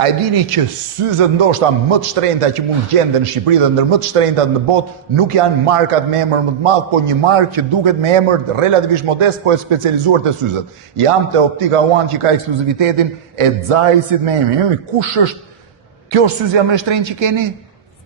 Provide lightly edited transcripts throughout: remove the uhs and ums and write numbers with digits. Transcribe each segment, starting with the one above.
A e dini që syzet ndoshta më të shtrenjta që mund të gjenden në Shqipëri dhe ndër më të shtrenjtat në botë nuk janë markat me emër më të madh, po një markë që duket me emër relativisht modest, po e specializuar te syzet. Jam te Optika One që ka ekskluzivitetin e Xaisit me emrin. Kush është? Kjo është syzja më e shtrenjtë që keni?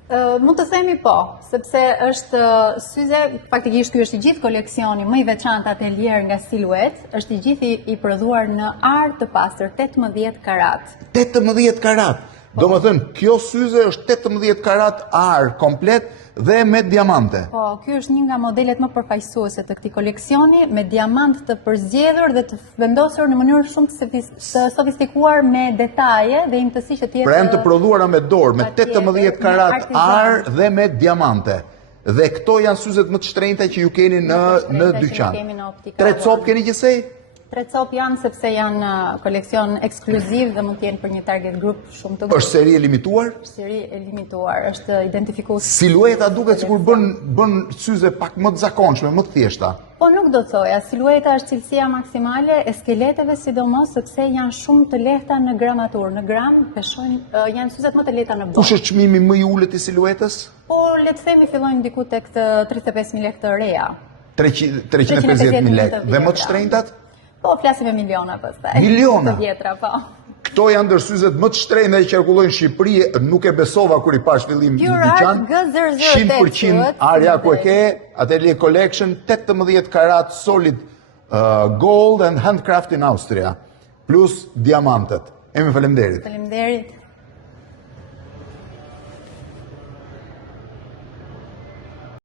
Mund të themi po, sepse është syze, faktikisht ky është i gjithë koleksioni më i veçantë atelier nga Siluet, është i gjithë i prodhuar në ar të pastër, 18 karat. 18 karat. Do më thënë, kjo syze është 18 karat ar komplet dhe me diamante. Po, ky është një nga modelet më përfaqësuese të këtij koleksioni, me diamant të përzgjedhur dhe të vendosur në mënyrë shumë të sofistikuar me detaje dhe imtësi që tjetë... Pra janë të prodhuara me dorë, me 18 karat ar dhe me diamante. Dhe këto janë syzet më të shtrenjta që ju keni në dyqan. 3 copë keni gjithsej? 3 copë janë sepse janë koleksion ekskluziv dhe mund të jenë për një target group shumë të... Është seri e limituar? Seri e limituar, është identifikuar. Silueta duket sikur bën syze pak më të zakonshme, më të thjeshta. Po nuk do të thoja, silueta është cilësia maksimale e skeleteve, sidomos sepse janë shumë të lehta në gramatur. Në gram peshojnë, janë syzet më të lehta në botë. Kush është çmimi më i ulët i siluetës? Po le të themi fillojnë diku tek 35.000 lekë të reja. 350.000 lekë. Dhe më të shtrenjtat? Po, flasim e miliona pastaj. Miliona? Të vjetra, po. Këto janë ndër syzet më të shtrenjta që qarkullojnë në Shqipëri, nuk e besova kur i pash fillim në dyqan. 100% arja ku e ke, Atelier Collection, 18 karat solid gold and handcraft in Austria, plus diamantet. Emi faleminderit. Faleminderit.